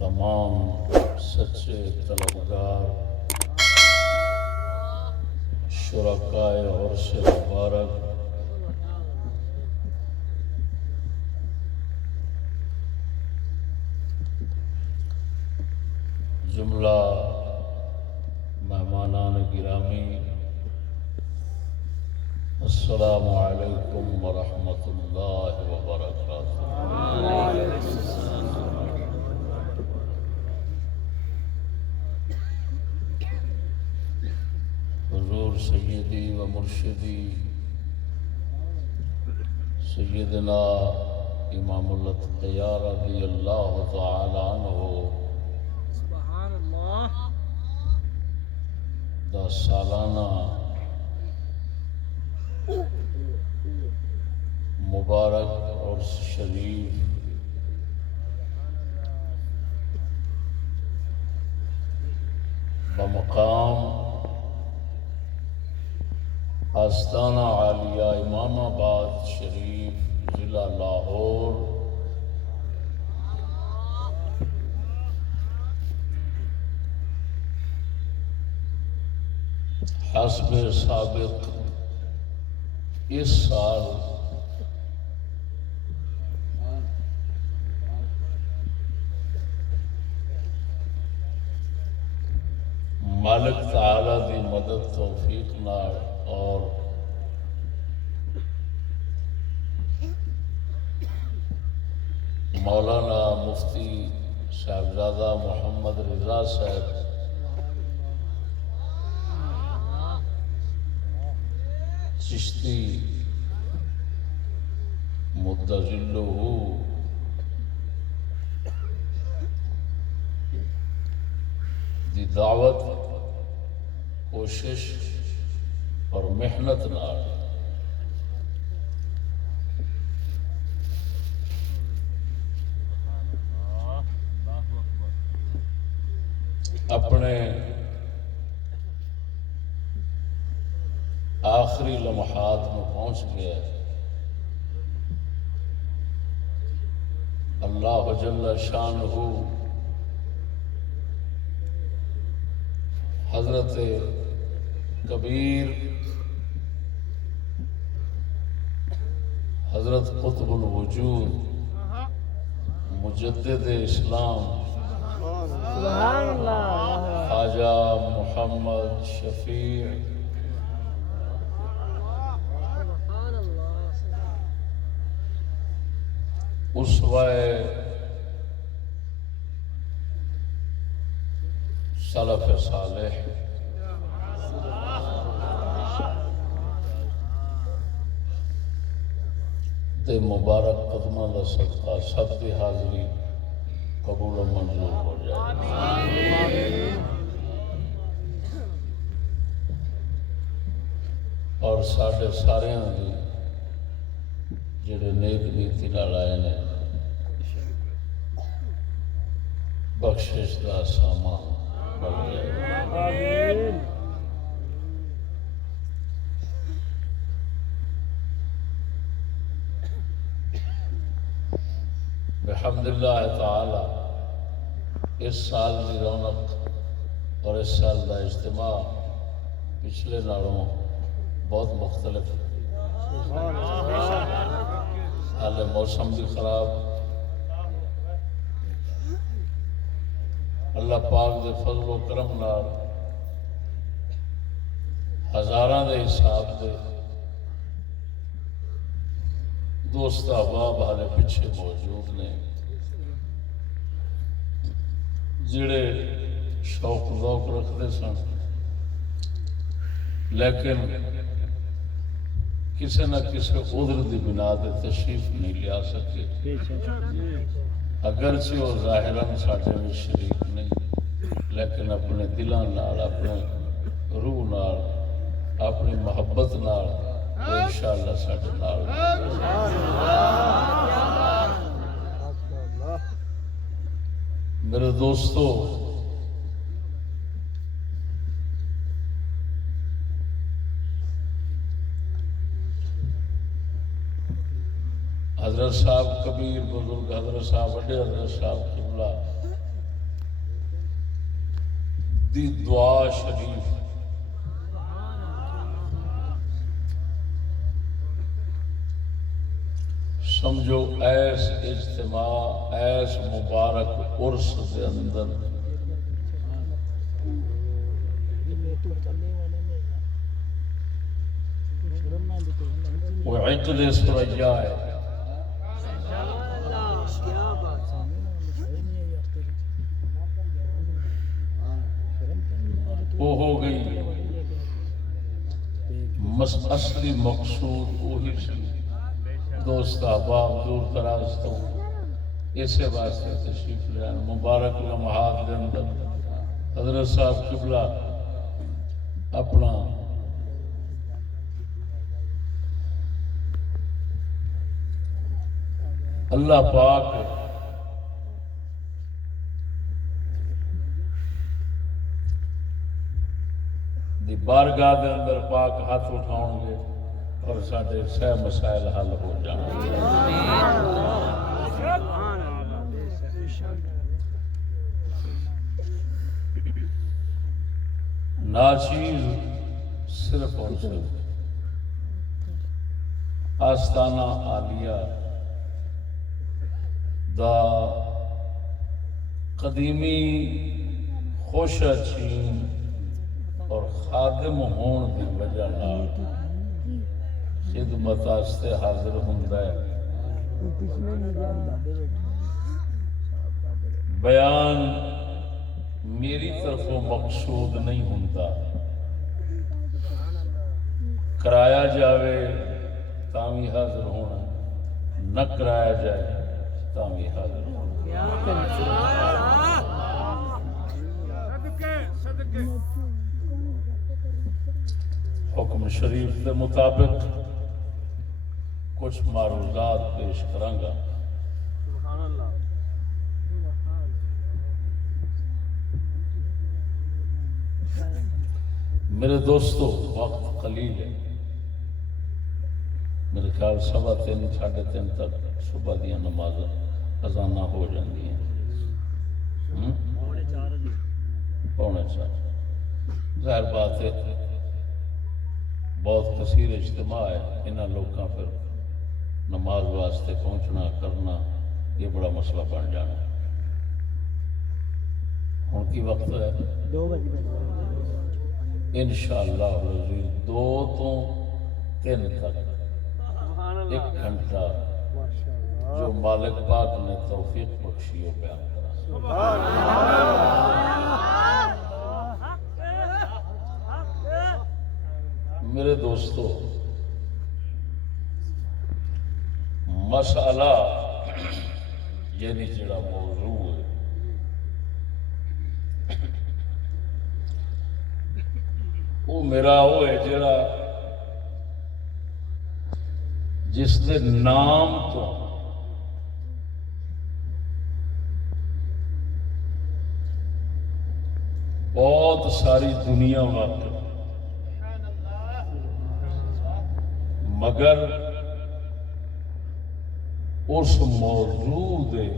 تمام سچے طلبگار شرکائے عرش مبارک جملہ مہمانان گرامی، السلام علیکم ورحمۃ اللہ وبرکاتہ۔ حضور سیدی و مرشدی سیدنا امام الاتقیاء رضی اللہ تعالی عنہ دا سالانہ مبارک اور شریف بمقام آستانہ عالیہ امام آباد شریف ضلع لاہور حسب سابق اس سال مالک تعالی دی مدد توفیق نال اور مولانا مفتی صاحبزادہ محمد رضا صاحب چشتی مدظلہ دی دعوت کوشش اور محنت نال اپنے آخری لمحات میں پہنچ گیا۔ اللہ جل شانہ حضرت کبیر حضرت قطب الوجود مجدد اسلام خواجہ محمد شفیع اسوہ سلف صالح دے مبارک قدمہ دا صدقہ سب دی حاضری قبول و منظور ہو جائے، اور ساڈے سارے دی جڑے نیک نیتی نال آئے نے بخشش دا سامان بن جائے۔ بحمد اللہ تعالی اس سال کی رونق اور اس سال کا اجتماع پچھلے نالوں بہت مختلف ہے۔ حال موسم بھی خراب، اللہ پاک دے فضل و کرم نال ہزاراں دے حساب دے دوست احباب ہالے پیچھے موجود نے جڑے شوق ذوق رکھتے سن لیکن کسی نہ کسی عذر دی بنا دے تشریف نہیں لیا سکے، اگرچہ وہ ظاہراً ساڈے میں شریک نہیں لیکن اپنے دلاں نال اپنے روح نال اپنی محبت نال انشاءاللہ ساڈے نال۔ میرے دوستو، حضرت صاحب کبیر بزرگ، حضرت صاحب وڈے حضرت صاحب قبلہ دی دعا شریف سمجھو ایس اجتماع ایس مبارک عرس دے اندر وہ عقد سریا ہے، وہ ہو گئی اصلی مقصود وہی سی۔ دوست احباب دور دراز تو اسے واسطے تشریف لے آئے۔ مبارک لمحات کے اندر حضرت صاحب قبلہ اپنا اللہ پاک دی بارگاہ دے اندر پاک ہاتھ اٹھاؤں گے اور سارے سہ مسائل حل ہو جائیں گے۔ ناچیز صرف اور صرف آستانہ عالیہ دا قدیمی خوش اچھین اور خادم ہون دی وجہ نال خدمت آستے حاضر ہوندا ہے۔ بیان میری طرفوں مقصود نہیں ہوندا، کرایا جاوے تاوی حاضر ہونا، نہ کرایا جائے تاوی حاضر ہونا۔ حکم شریف کے مطابق کچھ معروضات پیش کرانگا۔ میرے دوستو وقت قلیل ہے، میرے خیال 3:15 ساڑھے 3 تک صبح دیا نماز اذانہ ہو جاندی ہیں، 3:45۔ ظاہر بات ہے بہت کثیر اجتماع ہے، انہاں لوگاں پھر نماز واسطے پہنچنا کرنا یہ بڑا مسئلہ بن جانا۔ ہن کی وقت ہے؟ 2 بجے انشاءاللہ العزیز 2 تو 3 تک 1 گھنٹہ جو مالک پاک نے توفیق بخشی ہو بیان کرا۔ میرے دوستو مسئلہ یعنی جڑا موضوع ہے وہ میرا وہ ہے جڑا جس دے نام تو بہت ساری دنیا واقع، مگر اس موضوع دے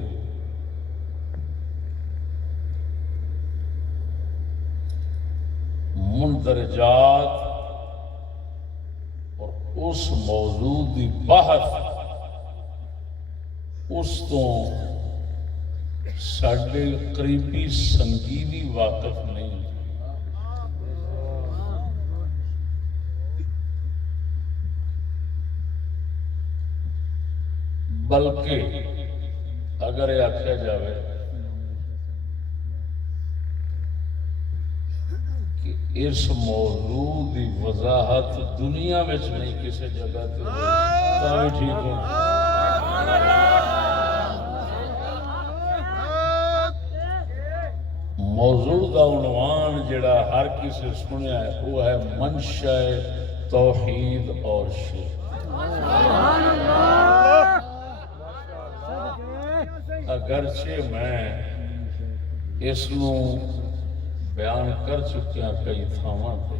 مندرجات اور اس موضوع دی بحث اس تو ساڈے قریبی سنگیوی واقف نہیں، بلکہ اگر یہ آخیا جائے کہ اس موضوع دی وضاحت دنیا میں نہیں کسی جگہ تے تاں ٹھیک ہے۔ موضوع دا عنوان جڑا ہر کسی سنیا ہے وہ ہے منشأ توحید اور شرک۔ اگرچہ میں اس نو بیان کر چکیا کئی تھاواں تے،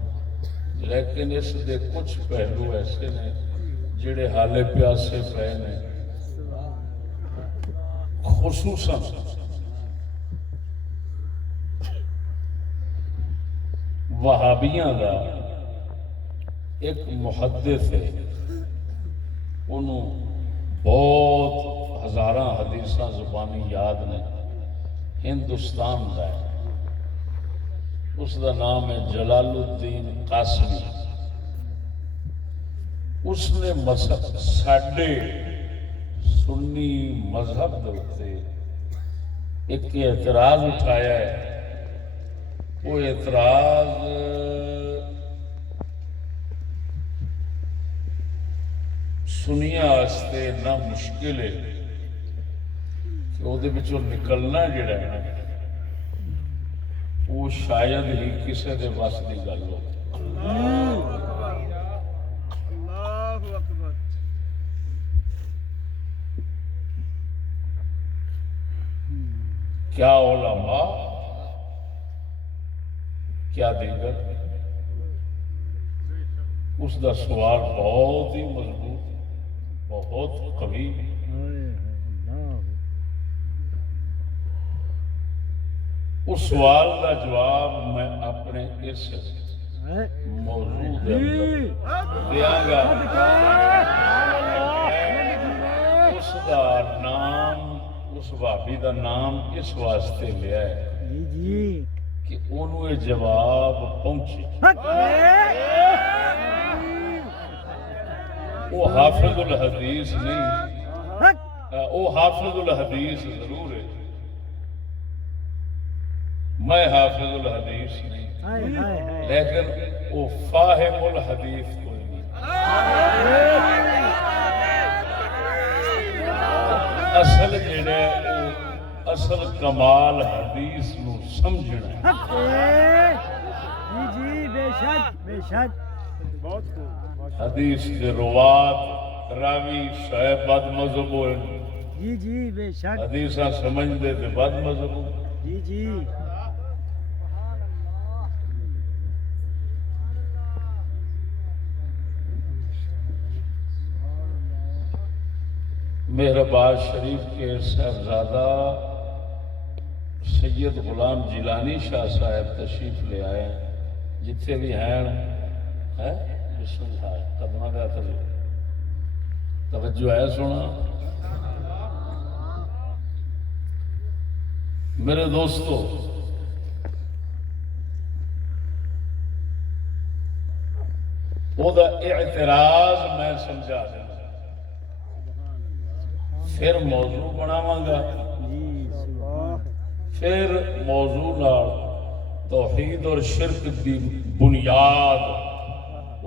لیکن اس دے کچھ پہلو ایسے نے جڑے حالے پیاسے پے نے، خصوصاً وہابیاں دا ایک محدث ہے، انہوں بہت ہزاراں حدیثاں زبانی یاد نے، ہندوستان دا ہے، اس دا نام ہے جلال الدین قاسمی۔ اس نے ساڈے سنی مذہب دے اوتے ایک اعتراض اٹھایا ہے۔ وہ اعتراض سنیا واسطے اتنا مشکل ہے کہ وہ نکلنا جڑا ہے نا وہ شاید ہی کسی دے بس کی گل ہو۔ کیا علماء کیا دیگر، اس دا سوال بہت ہی مضبوط، بہت قوی۔ اس سوال کا جواب میں اپنے اس موضوع دے اندر دیاں گا۔ اس دا نام، اس بھابی دا نام اس واسطے لیا ہے کہ انہوں یہ جواب پہنچے۔ وہ حافظ الحدیث نہیں، وہ حافظ الحدیث ضرور ہے، میں حافظ الحدیث نہیں، لیکن وہ فاہم الحدیث کوئی نہیں۔ اصل جڑے اصل کمال حدیث نو سمجھنا جی بے شک بے شک، حدیث کے روات راوی شاید بد مذہب ہوئے، جی جی بے شک، حدیثاں سمجھ دے تے بد مذہب ہو۔ جی جی مہرباد شریف کے صاحبزادہ سید غلام جیلانی شاہ صاحب تشریف لے آئے، جتھے بھی ہیں بسم اللہ قدمہ کا توجہ ہے سونا۔ میرے دوستو، وہ دا اعتراض میں سمجھا دیں، پھر موضوع بناواں گا، پھر موضوع نال توحید اور شرک دی بنیاد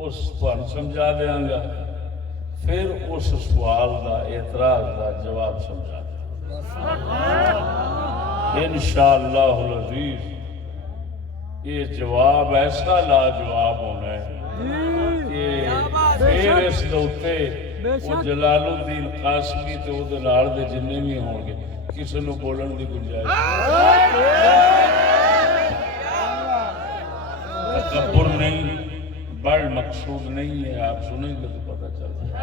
اس پر سمجھا دیاں گا، پھر اس سوال دا اعتراض دا جواب سمجھا دیں انشاءاللہ العزیز۔ یہ جواب ایسا لاجواب ہونا ہے کہ پھر اس دوتے وہ جلال الدین قاسمی تے وہ نال دے جننے بھی ہوں گے کسی نو بولن دی گنجائش۔ تکبر نہیں، بڑ مقصود نہیں ہے، آپ سنیں گے تو پتہ چلتا ہے۔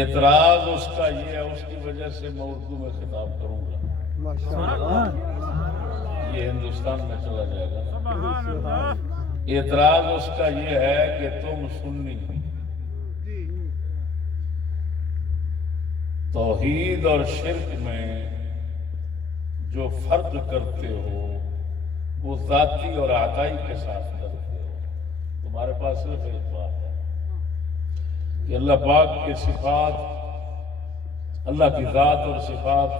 اعتراض اس کا یہ ہے، اس کی وجہ سے میں اردو میں خطاب کروں گا، یہ ہندوستان میں چلا جائے گا۔ اعتراض اس کا یہ ہے کہ تم سنی توحید اور شرک میں جو فرق کرتے ہو وہ ذاتی اور عطائی کے ساتھ کرتے ہو۔ تمہارے پاس صرف ایک بات ہے کہ اللہ پاک کے صفات، اللہ کی ذات اور صفات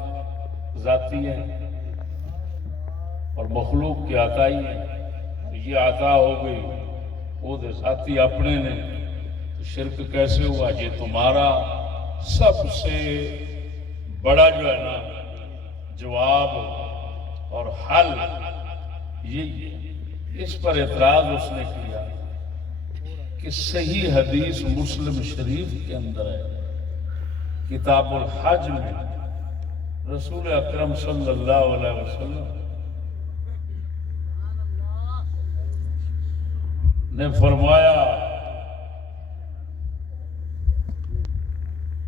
ذاتی ہیں اور مخلوق کی عطائی ہیں۔ یہ عطا ہو گئی وہ ذاتی اپنے نے، تو شرک کیسے ہوا؟ یہ تمہارا سب سے بڑا جو ہے نا جواب اور حل یہی ہے۔ اس پر اعتراض اس نے کیا کہ صحیح حدیث مسلم شریف کے اندر ہے، کتاب الحج میں رسول اکرم صلی اللہ علیہ وسلم نے فرمایا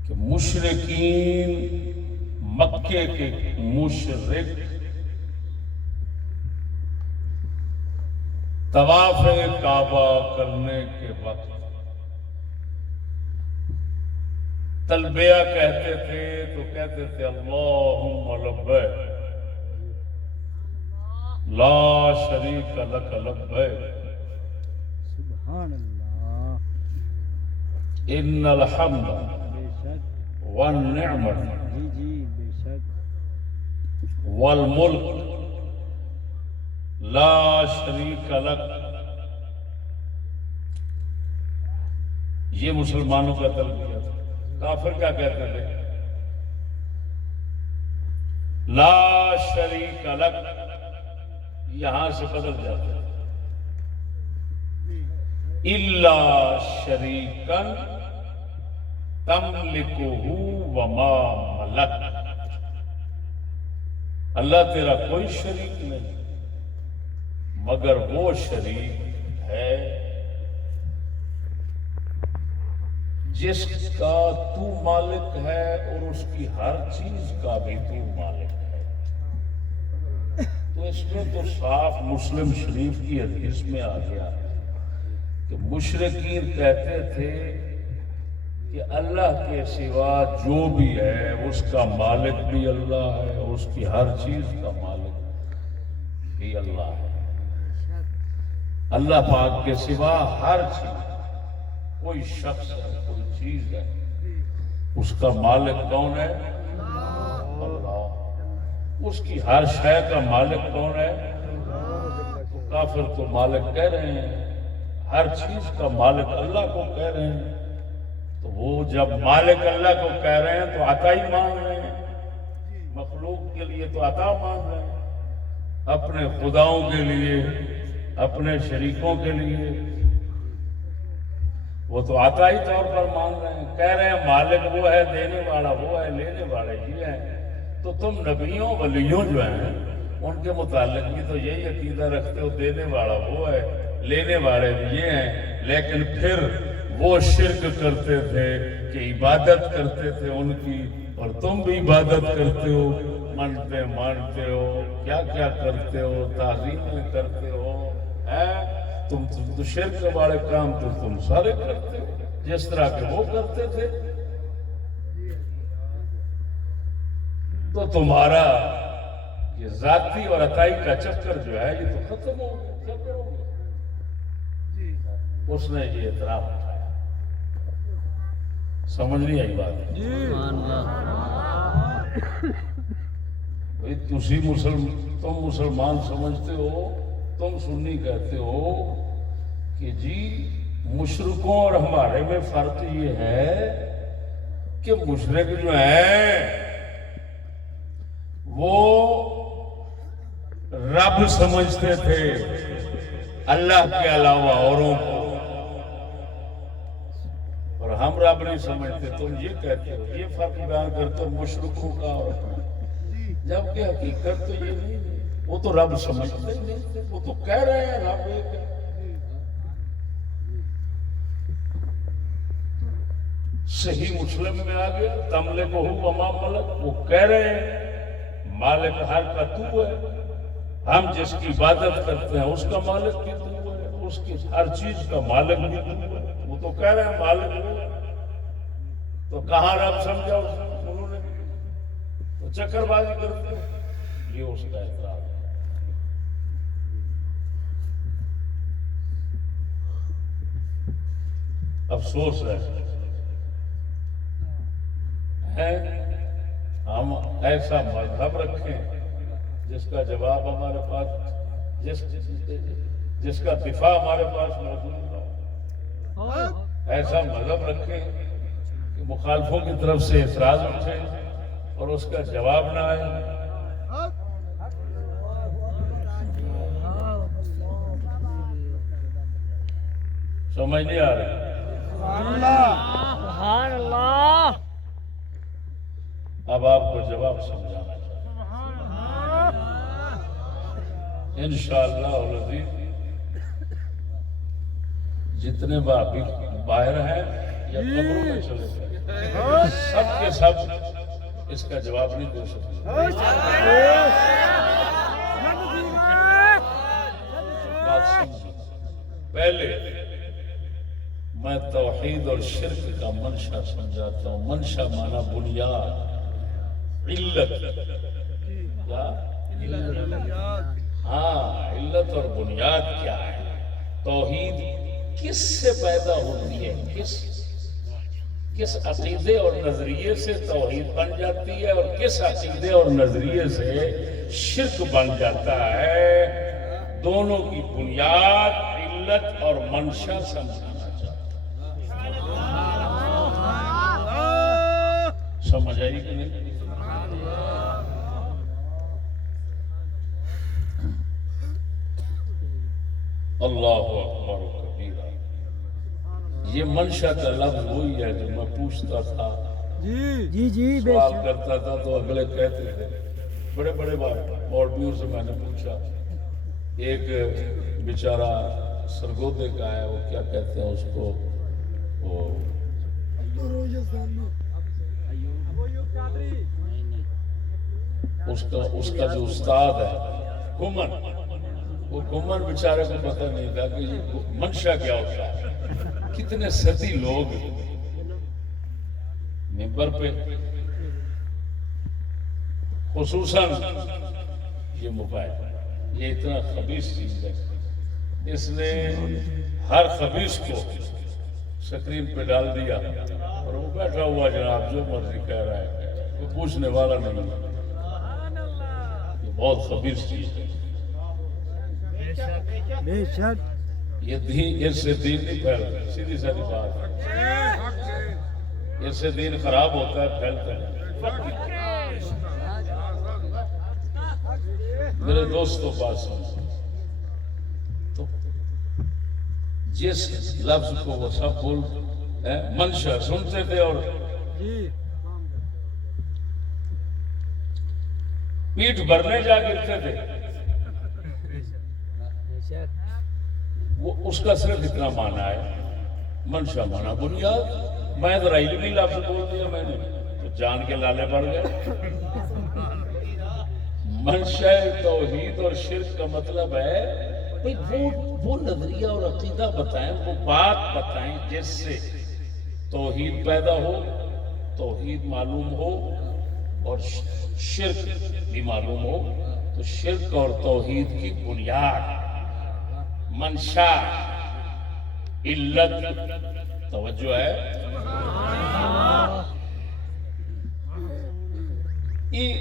کہ مشرکین، مکے کے مشرک طواف کعبہ کرنے کے وقت تلبیہ کہتے تھے تو کہتے تھے اللہم لبیک لا شریک لک لبیک سبحان اللہ ان الحمد بے شک والنعمت جی جی بے شک والملک لا شریک لک. یہ مسلمانوں کا تلبیہ تھا. کافر کیا کہتے تھے؟ لا شریک لک. یہاں سے بدل جاتے الا شریکا تملکہ وما ملک. اللہ تیرا کوئی شریک نہیں مگر وہ شریک ہے جس کا تو مالک ہے اور اس کی ہر چیز کا بھی تو مالک ہے. تو اس میں تو صاف مسلم شریف کی حدیث میں آ گیا کہ مشرکین کہتے تھے کہ اللہ کے سوا جو بھی ہے اس کا مالک بھی اللہ ہے، اس کی ہر چیز کا مالک بھی اللہ ہے. اللہ پاک کے سوا ہر چیز، کوئی شخص ہے، کوئی چیز ہے، اس کا مالک کون ہے؟ اللہ. اس کی ہر شے کا مالک کون ہے؟ تو کافر تو مالک کہہ رہے ہیں، ہر چیز کا مالک اللہ کو کہہ رہے ہیں. تو وہ جب مالک اللہ کو کہہ رہے ہیں تو عطا ہی مان رہے ہیں، مخلوق کے لیے تو عطا مان رہے ہیں، اپنے خداؤں کے لیے، اپنے شریکوں کے لیے وہ تو عطائی طور پر مان رہے ہیں. کہہ رہے ہیں مالک وہ ہے، دینے والا وہ ہے، لینے والے یہ ہیں. تو تم نبیوں ولیوں جو ہیں ان کے متعلق بھی تو یہی عقیدہ رکھتے ہو، دینے والا وہ ہے، لینے والے بھی یہ ہیں. لیکن پھر وہ شرک کرتے تھے کہ عبادت کرتے تھے ان کی، اور تم بھی عبادت کرتے ہو، منتے مانتے ہو، کیا کیا کرتے ہو، تعظیمیں کرتے ہو. تم تو شرک والے کام تو تم سارے کرتے ہو جس طرح کہ وہ کرتے تھے. تو تمہارا یہ ذاتی اور عطائی کا چکر جو ہے یہ تو ختم ہو گیا. کیا کرو گے؟ اس نے یہ اعتراف اٹھایا. سمجھ نہیں آئی بات؟ بھائی تم مسلمان سمجھتے ہو، تم سنی کہتے ہو کہ جی مشرکوں اور ہمارے میں فرق یہ ہے کہ مشرک جو ہیں وہ رب سمجھتے تھے اللہ کے علاوہ اوروں کو، اور ہم رب نہیں سمجھتے. تم یہ کہتے ہو، یہ فرق بیان کرتے ہو مشرکوں کا اور اپنا، جبکہ حقیقت تو یہ نہیں ہے. وہ تو رب سمجھتے نہیں، وہ تو کہہ رہے ہیں رب ایک ہے. صحیح مسلم میں آ گیا تملک وما ملک. وہ کہہ رہے ہیں مالک ہر کا تو ہے، ہم جس کی عبادت کرتے ہیں اس کا مالک بھی تو ہے، اس کی ہر چیز کا مالک بھی تو ہے. وہ تو کہہ رہے ہیں مالک وہ ہے. تو کہاں رب سمجھا انہوں نے؟ تو چکر بازی کرتے ہیں. یہ اس کا اعتراض ہے. افسوس ہے ہم ایسا مذہب رکھیں جس کا جواب ہمارے پاس، جس کا دفاع ہمارے پاس موجود نہ. ایسا مذہب رکھیں کہ مخالفوں کی طرف سے اعتراض اٹھے اور اس کا جواب نہ آئے. سمجھ نہیں آ رہی؟ سبحان اللہ. اب آپ کو جواب سمجھانا چاہیے انشاءاللہ العزیز. جتنے بھابی باہر ہیں یا قبروں میں چلے گئے، سب کے سب اس کا جواب نہیں دے سکتے. بات سمجھیں. پہلے میں توحید اور شرک کا منشا سمجھاتا ہوں. منشا مانا بنیاد، علت. کیا؟ ہاں، علت اور بنیاد کیا ہے؟ توحید کس سے پیدا ہوتی ہے؟ کس عقیدے اور نظریے سے توحید بن جاتی ہے اور کس عقیدے اور نظریے سے شرک بن جاتا ہے؟ دونوں کی بنیاد، علت اور منشا سمجھانا چاہتا ہوں. سمجھ آئی کہ نہیں؟ اللہ اکبر و کبیرہ. یہ منشا کا لفظ وہی ہے جو میں پوچھتا تھا، جی سوال کرتا تھا تو اگلے کہتے تھے. بڑے بڑے مولویوں سے میں نے پوچھا. ایک بیچارہ سرگودے کا ہے، وہ کیا کہتے ہیں اس کو، وہ اس کا جو استاد ہے کمن، وہ کمن بیچارے کو پتہ نہیں تھا کہ یہ منشا کیا ہوتا ہے. کتنے صدی لوگ ممبر پہ، خصوصاً یہ موبائل، یہ اتنا خبیث چیز ہے، اس نے ہر خبیث کو سکرین پہ ڈال دیا اور وہ بیٹھا ہوا جناب جو مرضی کہہ رہا ہے، وہ پوچھنے والا نہیں. یہ بہت خبیث چیز ہے. بے شک. یہ دین، اس سے دین نہیں پھیلتا. سیدھی سادی بات ہے، اس سے دین خراب ہوتا ہے، پھیلتا ہے. میرے دوستوں بات سنو، تو جس لفظ کو وہ سب بول منشا سنتے تھے اور پیٹھ بھرنے جا گرتے تھے. وہ اس کا صرف اتنا مانا ہے، منشا مانا بنیاد. میں ذرا علمی لفظ بول دیا میں نے تو جان کے لالے پڑ گئے. منشا توحید اور شرک کا مطلب ہے وہ نظریہ اور عقیدہ بتائیں، وہ بات بتائیں جس سے توحید پیدا ہو، توحید معلوم ہو اور شرک بھی معلوم ہو. تو شرک اور توحید کی بنیاد، منشا، علت، توجہ ہے.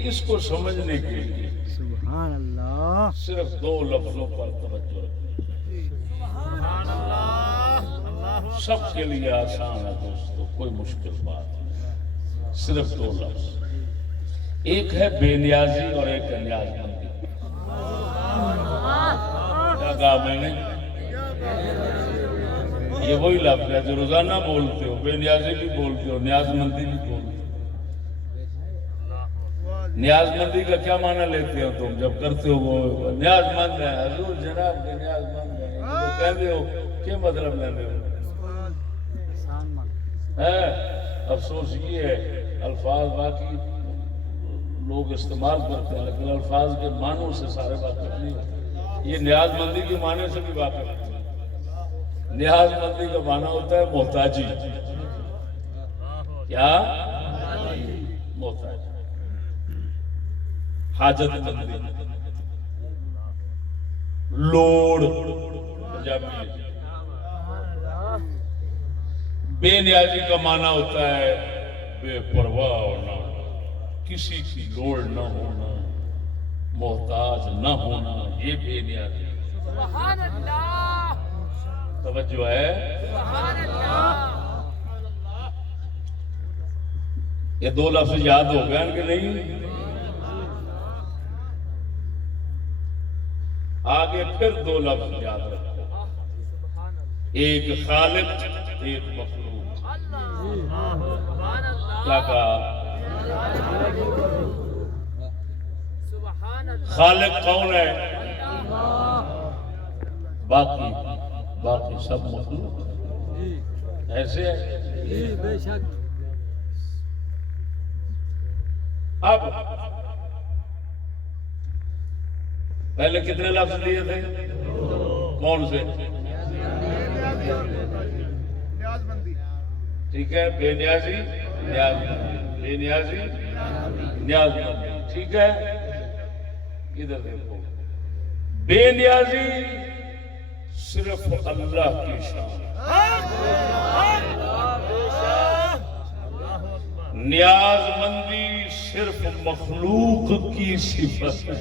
اس کو سمجھنے کے لیے سبحان اللہ صرف دو لفظوں پر توجہ رکھیں. سب کے لیے آسان ہے دوستو، کوئی مشکل بات نہیں. صرف دو لفظ، ایک ہے بے نیازی اور ایک ہے نیاز مندی. کیا کہا میں نے؟ یہ وہی لفظ ہے جو روزانہ بولتے ہو. بے نیازی بھی بولتے ہو، نیاز مندی بھی بولتے ہو. نیاز مندی کا کیا معنی لیتے ہو تم جب کرتے ہو وہ نیاز مند ہے حضور جناب کے نیاز مند ہے، تو کہتے ہو کیا مطلب لیتے ہو؟ افسوس یہ ہے الفاظ باقی لوگ استعمال کرتے ہیں لیکن الفاظ کے معنوں سے سارے واقف نہیں ہوتے. یہ نیاز مندی کے معنی سے بھی واقف ہے. نیاز مندی کا معنی ہوتا ہے محتاجی. کیا؟ محتاجی، حاجت مندی، لوڑ پنجابی. بے نیازی کا معنی ہوتا ہے بے پرواہ ہونا، کسی کی لوڑ نہ ہونا، محتاج نہ ہونا. یہ بے نیازی. سبحان اللہ. توجہ ہے. سبحان اللہ. یہ دو لفظ یاد ہو گئے کہ نہیں؟ آگے پھر دو لفظ یاد رکھو، ایک خالق ایک مخلوق. کیا کہا؟ خالق کون ہے؟ باقی سب مخلوق ایسے ہے. بے شک. اب پہلے کتنے لفظ دیے تھے؟ کون سے؟ ٹھیک ہے، بے نیازی نیاز مندی، بے نیازی نیاز مندی، ٹھیک ہے۔ ادھر دیکھو، بے نیازی صرف اللہ کی شان، نیاز مندی صرف مخلوق کی صفت ہے۔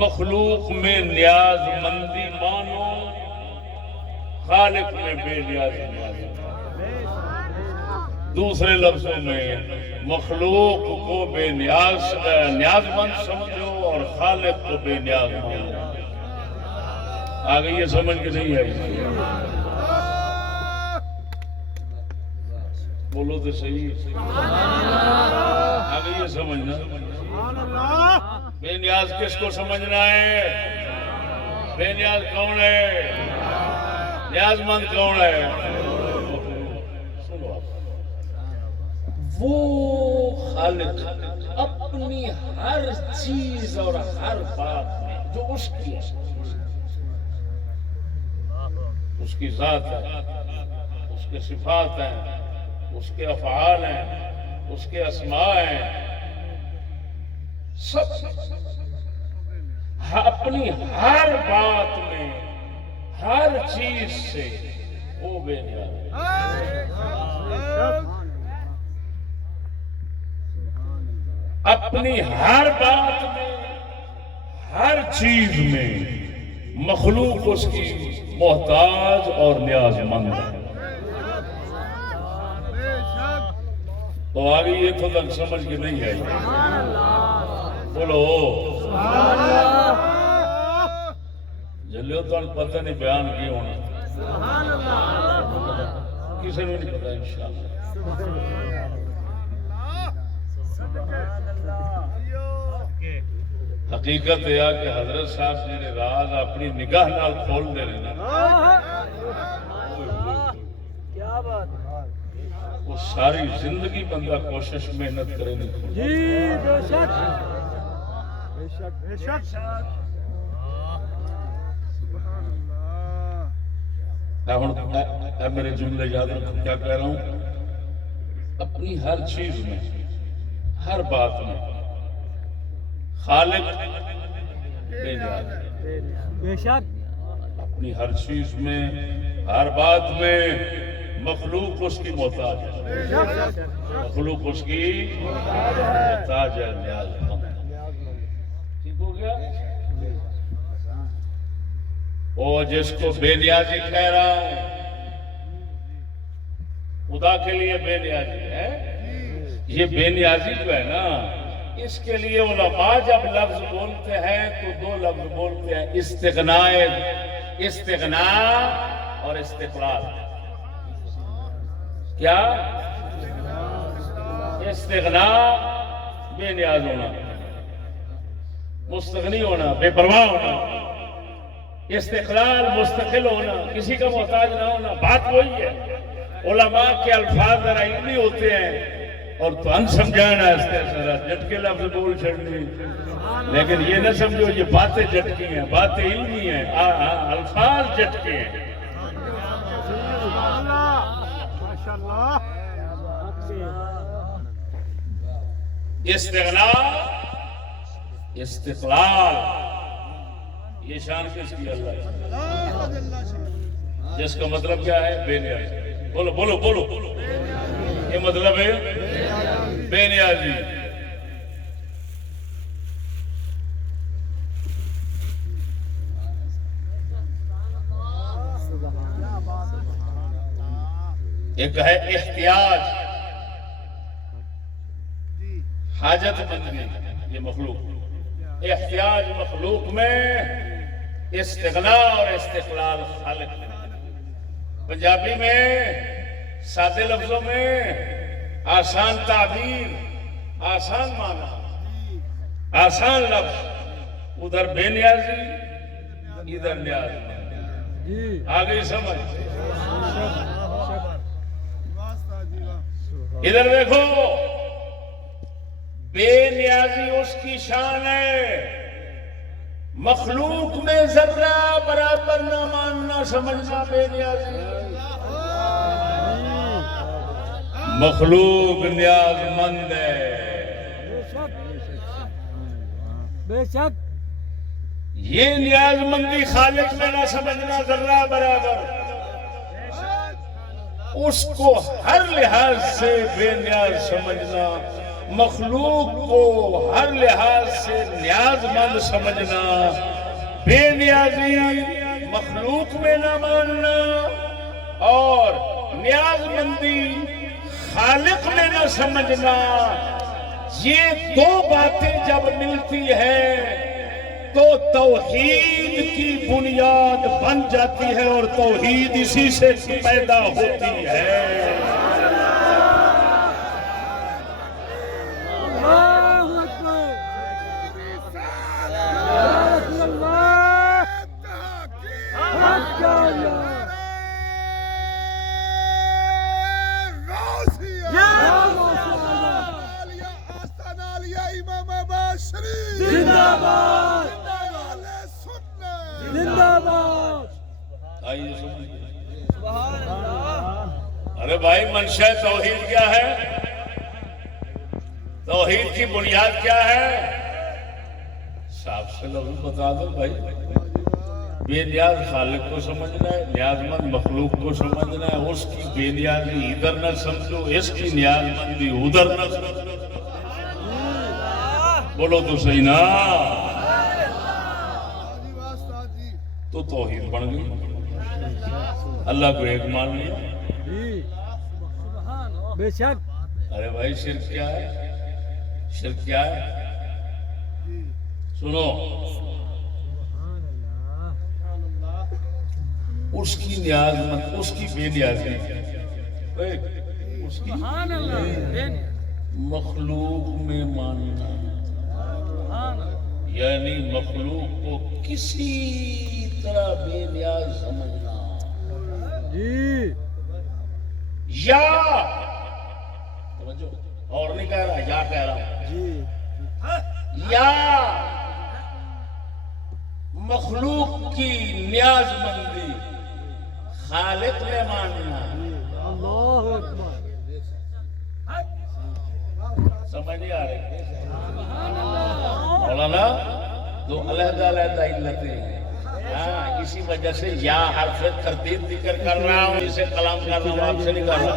مخلوق میں نیاز مندی مانو، خالق میں بے نیازی مانو۔ دوسرے لفظوں میں مخلوق کو بے نیاز مند سمجھو اور خالق کو بے نیاز مانو۔ آگے یہ سمجھ کے نہیں آئی؟ بولو تو صحیح، آگے یہ سمجھنا۔ بے نیاز کس کو سمجھنا ہے؟ بے نیاز کون ہے؟ نیاز مند کون ہے؟ سنو، وہ خالق اپنی ہر چیز اور ہر بات میں جو اس کی ہے، اس کی ذات ہے، اس کے صفات ہیں، اس کے افعال ہیں، اس کے اسماء ہیں، سب اپنی ہر بات میں ہر چیز سے وہ بے نیاز ہے۔ اپنی ہر بات میں ہر چیز میں مخلوق اس کی محتاج اور نیاز مند ہے۔ تو آگے یہ تو تک سمجھ کے نہیں آئی؟ بولو جلو تو پتہ نہیں بیان کی ہونا، کسی نے نہیں پتا انشاءاللہ۔ حقیقت یہ کہ حضرت صاحب جی راز اپنی نگاہ نال کھول دے رہے نا، کیا بات، وہ ساری زندگی بندہ کوشش محنت کرے نہیں۔ جی بے شک بے شک بے شک۔ میرے جملے یاد رکھو کیا کہہ رہا ہوں۔ اپنی ہر چیز میں ہر بات میں خالق بے نیاز ہے۔ بے شک، اپنی ہر چیز میں ہر بات میں مخلوق اس کی محتاج ہے، مخلوق اس کی محتاج ہے، نیاز مند ہے۔ ٹھیک ہو گیا؟ وہ جس کو بے نیازی کہہ رہا ہوں، خدا کے لیے بے نیازی ہے۔ یہ بے نیازی جو ہے نا، اس کے لیے علماء جب لفظ بولتے ہیں تو دو لفظ بولتے ہیں، استغنا اور استقلال۔ کیا؟ استغنا بے نیاز ہونا، مستغنی ہونا بے پرواہ ہونا، استقلال مستقل ہونا، کسی کا محتاج نہ ہونا۔ بات وہی ہے، علماء کے الفاظ ذرا علمی ہوتے ہیں اور تو ان سمجھانا اس طرح جٹ کے لفظ بول چھڑنی، لیکن یہ نہ سمجھو یہ باتیں جٹکی ہیں، باتیں علمی ہیں، الفاظ جٹکے ہیں۔ استغنا استقلال یہ شان کس کی؟ اللہ کی، جس کا مطلب کیا ہے؟ بے نیازی۔ بولو بولو بولو، یہ مطلب ہے بے نیازی۔ ایک ہے احتیاج، حاجت مندی، یہ مخلوق۔ احتیاج مخلوق میں، استغنا اور استقلال خالق میں۔ پنجابی میں سادے لفظوں میں آسان تعبیر، آسان معنی، آسان لفظ، ادھر بے نیازی ادھر نیازی۔ آگے سمجھ؟ ادھر دیکھو، بے نیازی اس کی شان ہے مخلوق میں ذرہ برابر نہ ماننا سمجھنا بے نیازی. مخلوق نیاز مند ہے. بے شک یہ نیاز مندی خالق میں نہ سمجھنا ذرہ برابر. اس کو ہر لحاظ سے بے نیاز سمجھنا، مخلوق کو ہر لحاظ سے نیاز مند سمجھنا. بے نیازی مخلوق میں نہ ماننا اور نیاز مندی خالق میں نہ سمجھنا، یہ دو باتیں جب ملتی ہیں تو توحید کی بنیاد بن جاتی ہے اور توحید اسی سے پیدا ہوتی ہے. اللہ اکبر. یا رسول اللہ. حق اللہ. زندہ باد. زندہ باد. آئیے ارے بھائی، منشا توحید کیا ہے؟ توحید کی بنیاد کیا ہے؟ صاحب سے لفظ بتا دو بھائی. بے نیاز خالق کو سمجھنا ہے، نیاز مند مخلوق کو سمجھنا ہے. اس کی بے نیازی ادھر نہ سمجھو، اس کی نیاز مندی ادھر نہ سمجھو. بولو تو صحیح نا. تو توحید بن گئی، اللہ کو ایک مان لیا. بے شک. ارے بھائی شرک کیا ہے؟ شرک کیا ہے؟ سنو، اس کی نیاز مند، اس کی بے نیازی، اس کی مخلوق میں ماننا، یعنی مخلوق کو کسی طرح بے نیاز سمجھنا. یا توجہ، اور نہیں کہہ رہا، یا کہہ رہا ہوں. یا مخلوق کی نیاز مندی خالق میں ماننا. اللہ اکبر. سمجھ نہیں آ رہی مولانا؟ دو علیحدہ علیحدہ علتیں ہیں. ہاں، اسی وجہ سے یا حرف تردید ذکر کر رہا ہوں، اسے کلام کر رہا ہوں، آپ سے نہیں کر رہا.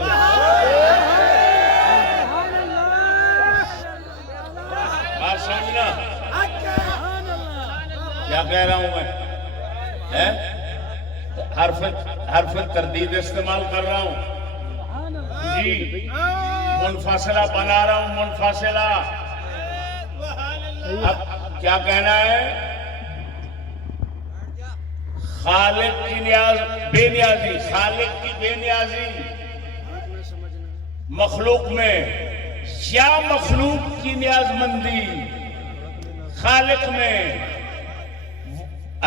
بات سمجھنا کیا کہہ رہا ہوں میں؟ حرف تردید استعمال کر رہا ہوں جی. منفاصلہ بنا رہا ہوں، منفاصلہ. اب کیا کہنا ہے؟ خالق کی نیاز بے نیازی، خالق کی بے نیازی مخلوق میں، یا مخلوق کی نیاز مندی خالق میں.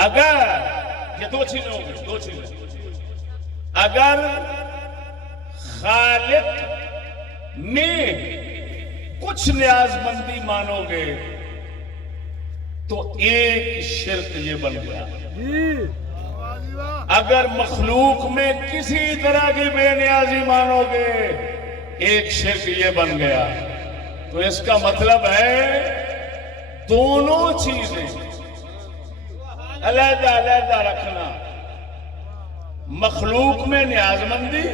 اگر یہ دو چیزیں ہوگی، دو چیزیں. اگر خالق میں کچھ نیاز مندی مانو گے تو ایک شرک یہ بن گیا. اگر مخلوق میں کسی طرح کی بے نیازی مانو گے ایک شرک یہ بن گیا. تو اس کا مطلب ہے دونوں چیزیں علیحدہ علیحدہ رکھنا. مخلوق میں نیاز مندی،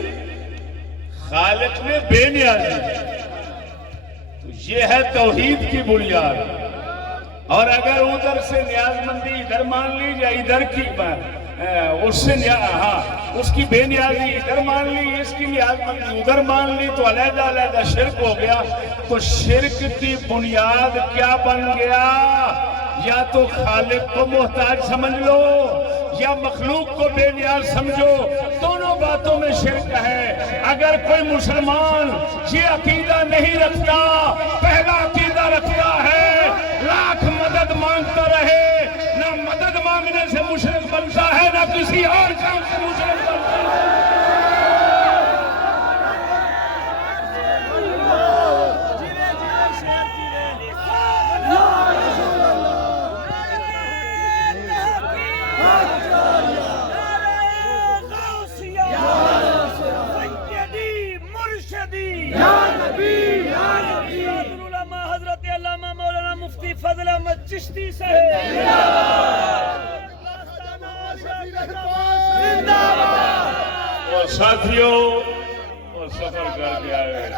خالق میں بے نیازی. تو یہ ہے توحید کی بنیاد. اور اگر ادھر سے نیاز مندی ادھر مان لی یا ادھر کی اس سے اس کی بے نیازی ادھر مان لی، اس کی نیاز مندی ادھر مان لی، تو علیحدہ علیحدہ شرک ہو گیا. تو شرک کی بنیاد کیا بن گیا؟ یا تو خالق کو محتاج سمجھ لو یا مخلوق کو بے نیاز سمجھو. دونوں باتوں میں شرک ہے. اگر کوئی مسلمان یہ عقیدہ نہیں رکھتا، پہلا عقیدہ رکھتا ہے لاکھ مدد مانگتا رہے، نہ مدد مانگنے سے مشرک بنتا ہے نہ کسی اور کام سے مشرک بنتا ہے. مہدی یا نبی یا نبی علماء حضرت علامہ مولانا مفتی فضل احمد چشتی صاحب زندہ باد اور ساتھیوں اور سفر کر کے آئے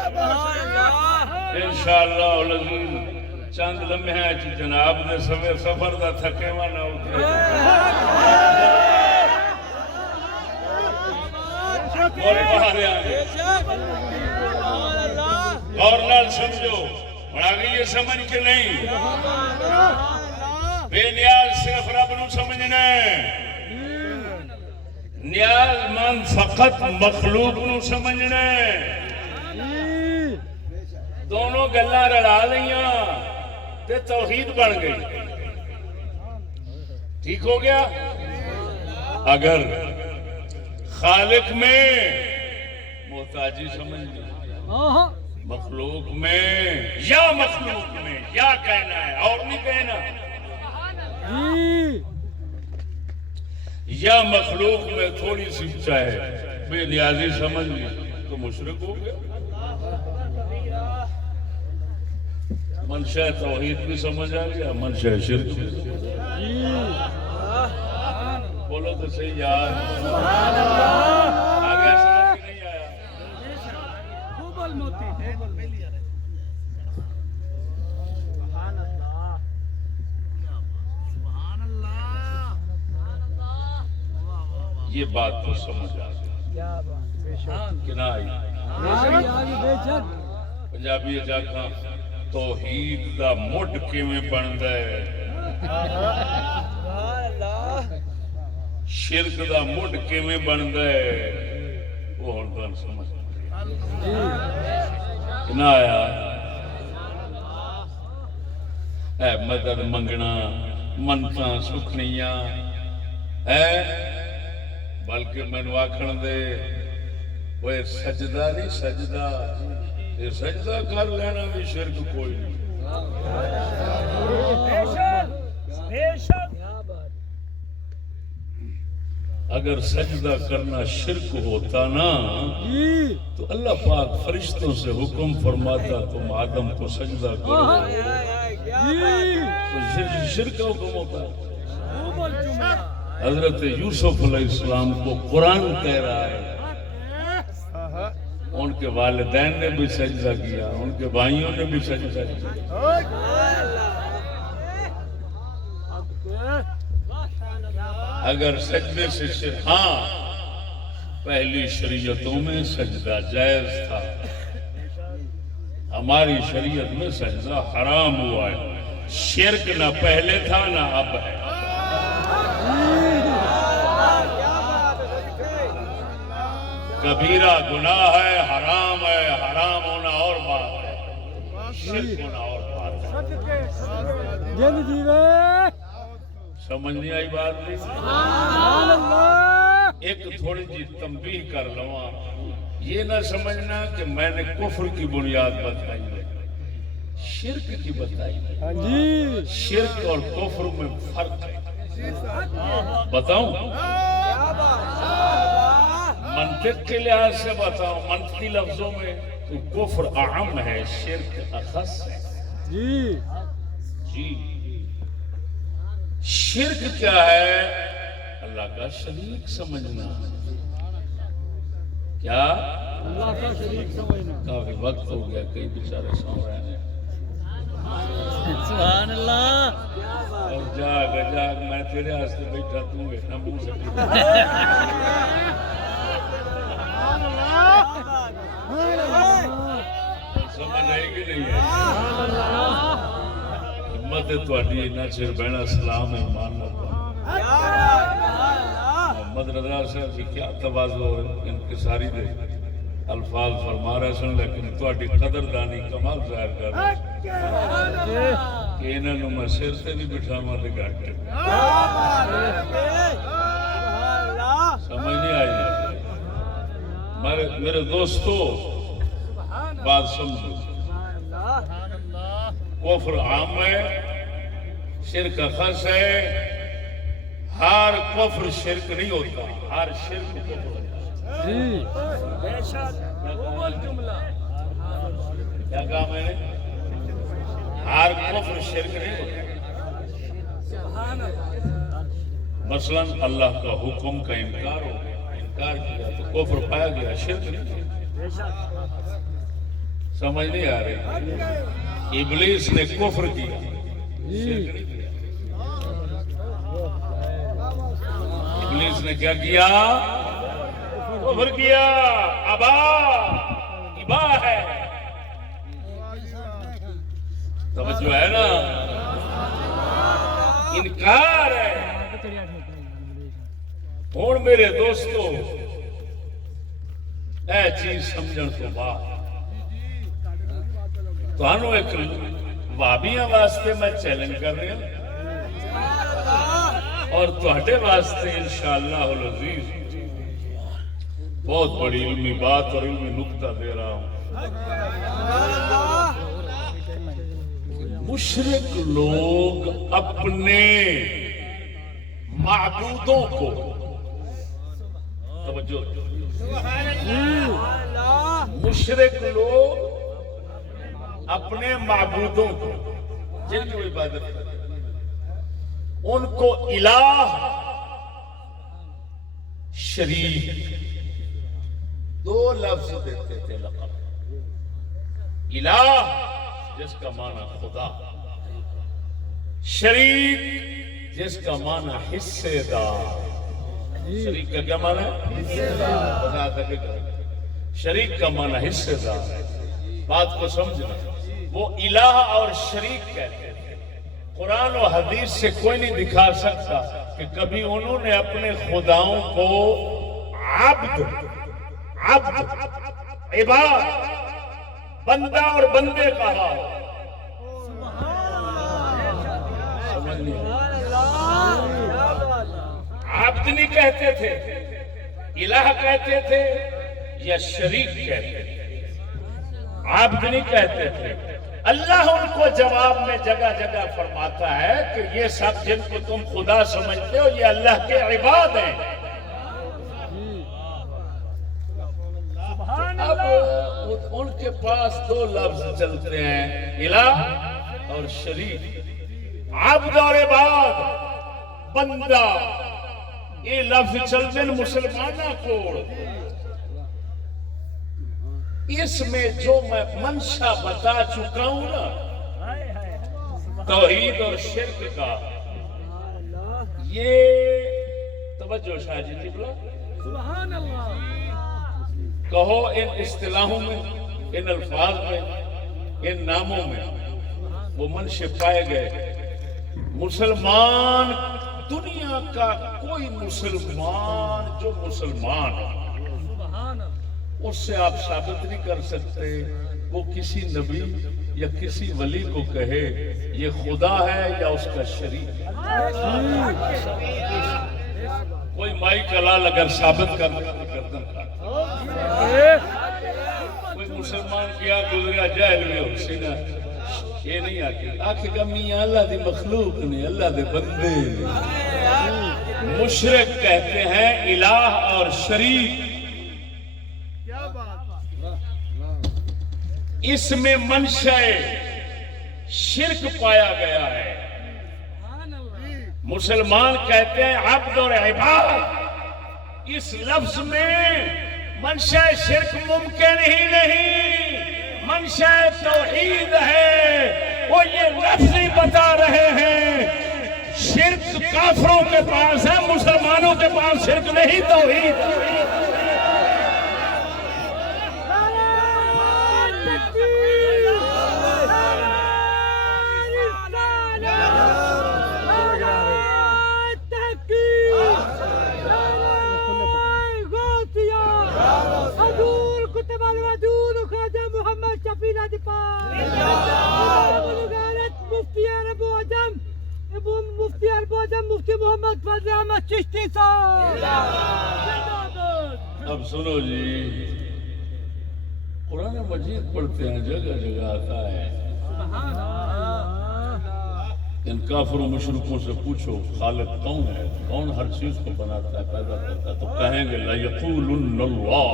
انشاءاللہ العزیز چند لمحے جناب نے سفر دا تھکیواں نہ اترے اور باہر آئے اور نال سمجھو بڑا گئی یہ سمجھ کے نہیں بے نیاز صرف رب نو سمجھنا ہے نیاز مند فقط مخلوق نو سمجھنا ہے دونوں گلاں رلا لیاں تے توحید بن گئی ٹھیک ہو گیا اگر خالق میں محتاجی سمجھ لی مخلوق میں یا کہنا ہے اور نہیں کہنا یا مخلوق میں تھوڑی سی چاہے بے نیازی سمجھ لی تو مشرک ہو گیا منشا توحید بھی سمجھ آ گیا منشا شرک بولو تو صحیح یار آگے سمجھ کے نہیں آیا یہ بات تو سمجھ آ گئی کہ نہ آئی پنجابی جاکھاں توحید دا مڈ کیویں بندا ہے شرک دا مڈ کیویں بندا ہے وہ ہن تانوں سمجھ نہ آیا اے مدد منگنا منتاں سکھنیاں ہے بلکہ مینوں آکھن دے وہ سجدہ نہیں سجدہ یہ سجدہ کر لینا بھی شرک کوئی نہیں اگر سجدہ کرنا شرک ہوتا نا تو اللہ پاک فرشتوں سے حکم فرماتا تم آدم کو سجدہ کرو تو شرک کا حکم ہوتا حضرت یوسف علیہ السلام کو قرآن کہہ رہا ہے ان کے والدین نے بھی سجدہ کیا ان کے بھائیوں نے بھی سجدہ کیا اگر سجدے سے ہاں پہلی شریعتوں میں سجدہ جائز تھا ہماری شریعت میں سجدہ حرام ہوا ہے شرک نہ پہلے تھا نہ اب ہے کبیرہ گناہ ہے حرام ہونا اور بات ہے شرک ہونا اور بات ہے سمجھ نہیں آئی بات نہیں ایک تھوڑی جی تنبیہ کر لوں یہ نہ سمجھنا کہ میں نے کفر کی بنیاد بتائی ہے شرک کی بتائی ہے شرک اور کفر میں فرق ہے بتاؤں منطق کے لحاظ سے بتاؤں منطقی لفظوں میں تو کفر اعم ہے شرک اخص ہے جی شرک کیا ہے اللہ کا شریک سمجھنا کیا اللہ کا شریک سمجھنا کافی وقت ہو گیا کئی بیچارے سو رہے ہیں سبحان اللہ اور جاگ میں تیرے واسطے بیٹھا تو بیٹھا منہ سے سمجھ آئی کہ نہیں ہے ہمت ہے تہاڈی اتنا چر بہنا سلام ایمان محمد رضا صاحب کی کیا تواضع اور انکساری دے الفاظ فرما رہے سن لیکن تہاڈی قدردانی کمال ظاہر کر رہے کہ انہاں نوں میں سر تے بھی بٹھاواں تے گھٹ سمجھ نہیں آئی میرے دوستو بات سمجھو کفر عام ہے شرک خاص ہے ہر کفر شرک نہیں ہوتا ہر شرک کفر ہوتا کیا کہا میں نے؟ ہر کفر شرک نہیں ہوتا. مثلا اللہ کا حکم کا انکار ہو گیا، انکار کیا تو کفر پایا گیا، شرک نہیں. سمجھ نہیں آ رہی؟ ابلیس نے کفر کیا، شرک نہیں کیا. ابلیس نے کیا کیا؟ کفر کیا. ابا ابا ہے، توجہ ہے نا، انکار ہے. ہوں میرے دوستو اے چیز سمجھن تو بعد تانوں ایک وابیاں واسطے میں چیلنج کر رہا ہوں، اور تہاڈے واسطے انشاءاللہ العزیز بہت بڑی علمی بات اور علمی نکتہ دے رہا ہوں. مشرک لوگ اپنے معبودوں کو، توجہ، مشرک لوگ اپنے معبودوں کو، جن کو عبادت کرتے ان کو الہ، شریک، دو لفظ دیتے تھے لقب. الہ جس کا معنی خدا، شریک جس کا معنی حصے دار. شریک کا کیا معنی ہے؟ خدا کا شریک کا معنی حصے دار. بات کو سمجھنا، وہ الہ اور شریک کہتے تھے. قرآن و حدیث سے کوئی نہیں دکھا سکتا کہ کبھی انہوں نے اپنے خداؤں کو عبد عباد، بندہ اور بندے کہا. عبد نہیں کہتے تھے، الہ کہتے تھے یا شریک کہتے تھے، عبد نہیں کہتے تھے. اللہ ان کو جواب میں جگہ جگہ فرماتا ہے کہ یہ سب جن کو تم خدا سمجھتے ہو یہ اللہ کے عباد ہیں. اب ان کے پاس دو لفظ چلتے ہیں، الہ اور شریک. عبد اور عباد، بندہ، یہ لفظ چلتے ہیں مسلمانوں کو. اس میں جو میں منشا بتا چکا ہوں نا توحید اور شرک کا، یہ توجہ شاہ جی قبلہ، سبحان اللہ، کہو ان اصطلاحوں میں، ان الفاظ میں، ان ناموں میں وہ منشے پائے گئے. مسلمان، دنیا کا کوئی مسلمان جو مسلمان ہے اس سے آپ ثابت نہیں کر سکتے وہ کسی نبی یا کسی ولی کو کہے یہ خدا ہے یا اس کا شریک ہے. کوئی مائی کلال اگر ثابت کرنا کوئی مسلمان کیا گزریا جاہل میں حسینہ یہ نہیں آکے گا میاں اللہ دی مخلوق نے، اللہ دے بندے نے. مشرک کہتے ہیں الہ اور شریک. اس میں منشأ شرک پایا گیا ہے. مسلمان کہتے ہیں عبد اور عباد. اس لفظ میں منشأ شرک ممکن ہی نہیں، منشأ توحید ہے. وہ یہ لفظ ہی بتا رہے ہیں شرک کافروں کے پاس ہے، مسلمانوں کے پاس شرک نہیں، توحید. مفتی محمد فضل احمد چشتی صاحب. اب سنو جی، قرآن مجید پڑھتے ہیں، جگہ جگہ آتا ہے. ان کافر و مشرکوں سے پوچھو خالق کون ہے، کون ہر چیز کو بناتا ہے، پیدا کرتا ہے، تو کہیں گے لَيَقُولُنَّ اللَّهُ،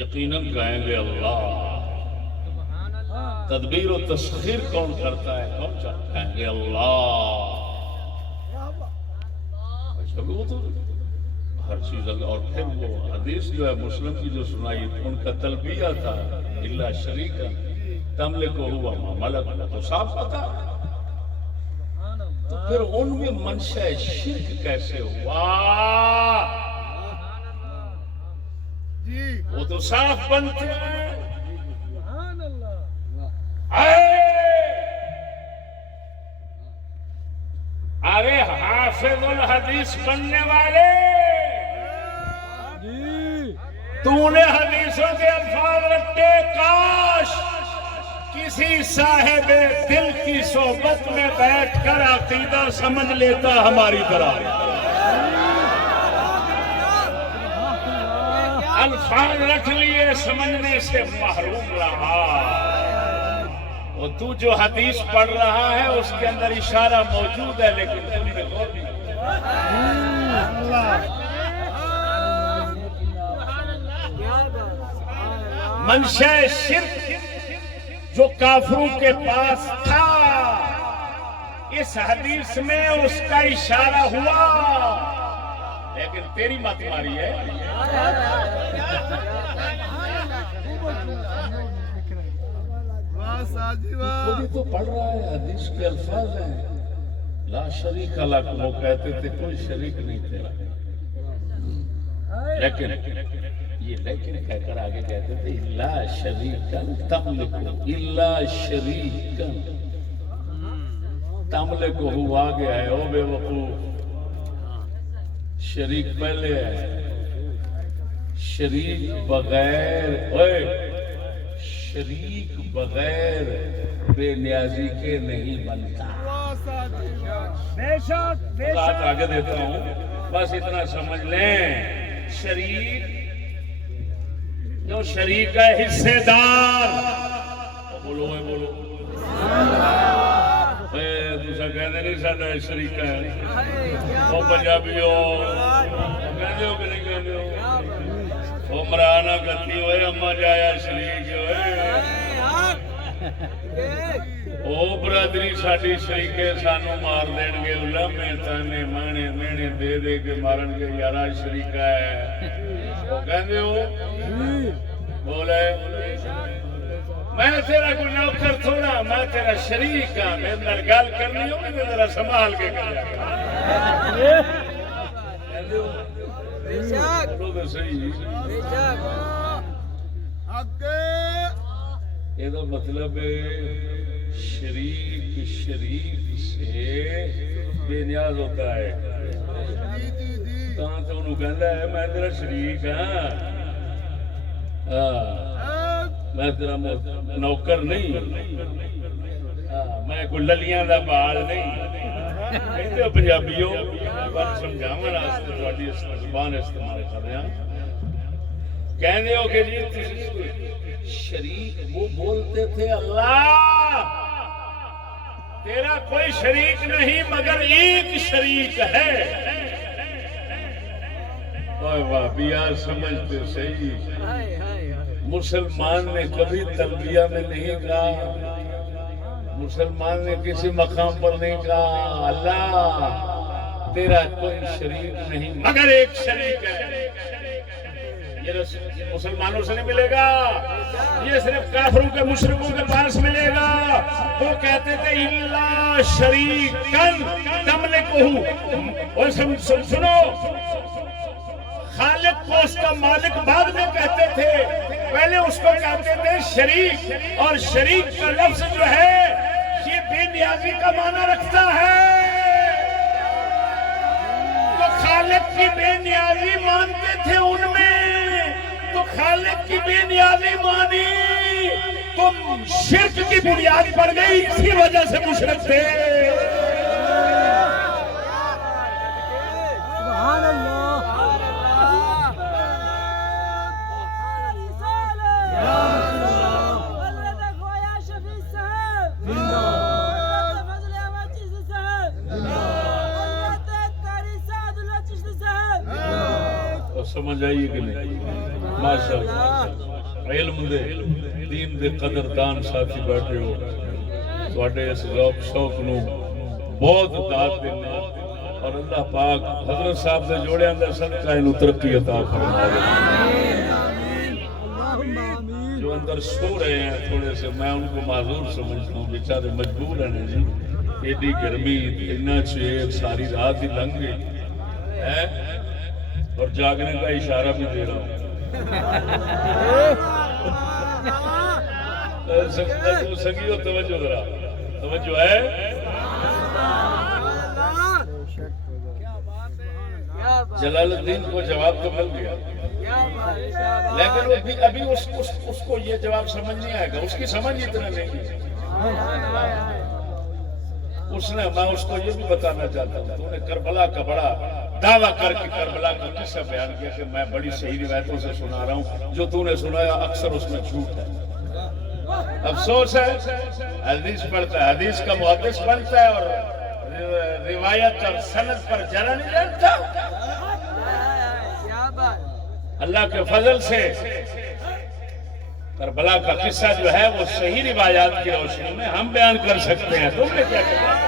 یقیناً کہیں گے اللہ. تدبیر و تسخیر کون کرتا ہے؟ کون چاہتا ہے کہ اللہ وہ تو ہر چیز اللہ. اور پھر وہ حدیث جو ہے مسلم کی جو سنائی ان کا تلبیہ تھا الا شریکا تملک ہوا ما ملک، تو صاف پتہ. تو پھر ان میں منشا شرک کیسے ہوا؟ وہ تو صاف بنتے ہیں. ارے حافظ الحدیث بننے والے، تو نے حدیثوں کے الفاظ رٹے، کاش کسی صاحب دل کی صحبت میں بیٹھ کر عقیدہ سمجھ لیتا ہماری طرح. الفاظ رکھ لیے، سمجھنے سے محروم رہا. اور تو جو حدیث پڑھ رہا ہے اس کے اندر اشارہ موجود ہے، لیکن تم نے غور نہیں کیا. منشا شرک جو کافروں کے پاس تھا، اس حدیث میں اس کا اشارہ ہوا، لیکن تیری مت ماری ہے. خود تو پڑھ رہا ہے، حدیث کے الفاظ ہیں لا شریک لک، وہ کہتے تھے کوئی شریک نہیں تیرا. لیکن یہ لیکن کہہ کر آگے کہتے تھے الا شریکن تملک، الا شریکن تملک ہوا گیا ہے. او بے وقوف، شریک پہلے ہے. شریک بغیر شریک بغیر بے نیازی کے نہیں بنتا. بات آگے دیتا ہوں، بس اتنا سمجھ لیں. شریک جو شریک ہے حصے دار، بولو بولو دوسرا کہتے نہیں ساڈا شریک ہے. وہ پنجابی ہو کہتے ہو کہ نہیں کہتے ہو؟ وہ مرانا گتی ہوئے اما جایا شریک ہوئے. وہ برادری ساڈی شریکے سانو مار دین گے، لمے تانے مانے مینے دے دے کے مارن گے، یارا شریکہ ہے. وہ کہتے ہو بولے میں تیرا کوئی نوکر تھوڑا، میں تیرا شریک ہاں. میرے نال گل کرنی ہو کہ ذرا سنبھال کے کریا کر. یہ مطلب شریک شریک سے بے نیاز ہوتا ہے. تو انہوں کہتا ہے میں تیرا شریک ہاں، میں تیرا نوکر نہیں، میں کوئی للیاں دا بال نہیں. کہتے پنجابیوں پر سمجھاون واسطے تہاڈی زبان استعمال کر رہے ہیں. کہندے ہو کہ جی شریک وہ بولتے تھے اللہ تیرا کوئی شریک نہیں مگر ایک شریک ہے. وہابیہ سمجھتے صحیح، مسلمان نے کبھی تلبیہ میں نہیں کہا، مسلمان نے کسی مقام پر نہیں کہا اللہ تیرا کوئی شریک نہیں مگر ایک شریک ہے. یہ مسلمانوں سے نہیں ملے گا، یہ صرف کافروں کے مشرکوں کے پاس ملے گا. وہ کہتے تھے الا شریکن تملکہ. اور سنو، خالق کو اس کا مالک بعد میں کہتے تھے، پہلے اس کو کہتے تھے شریک. اور شریک کا لفظ جو ہے یہ بے نیازی کا معنی رکھتا ہے. تو خالق کی بے نیازی مانتے تھے ان میں، تو خالق کی بے نیازی مانی تو شرک کی بنیاد پڑ گئی، اسی وجہ سے مشرک تھے. سبحان اللہ. سمجھ آئیے کہ نہیں؟ ماشاءاللہ. علم دے دین دے قدردان ساتھی بیٹھے ہو تواڈے اس ذوق شوق نو بہت داد دینا اور اللہ پاک حضرت صاحب دے جوڑیاں دا صدقہ انو ترقی عطا فرماوے جو اندر سو رہے ہیں تھوڑے سے میں ان کو معذور سمجھتا ہوں بیچارے مجبور ہیں جی ایڈی گرمی اتنا چیر ساری رات ہی لنگ گئی ہے اور جاگنے کا اشارہ بھی دے رہا ہوں سنگیو توجہ ذرا توجہ ہے جلال الدین کو جواب تو مل گیا لیکن ابھی اس کو یہ جواب سمجھ نہیں آئے گا اس کی سمجھ اتنا نہیں ہے اس نے میں اس کو یہ بھی بتانا چاہتا ہوں تو نے کربلا کا بڑا دعویٰ کر کے کربلا کا قصہ بیان کیا کہ میں بڑی صحیح روایتوں سے سنا رہا ہوں جو تو نے سنایا اکثر اس میں جھوٹ ہے افسوس ہے حدیث پڑھتا ہے حدیث کا محدث بنتا ہے اور روایت اور سند پر جرا نہیں جانتا اللہ کے فضل سے کربلا کا قصہ جو ہے وہ صحیح روایات کی روشنی میں ہم بیان کر سکتے ہیں تم نے کیا کہا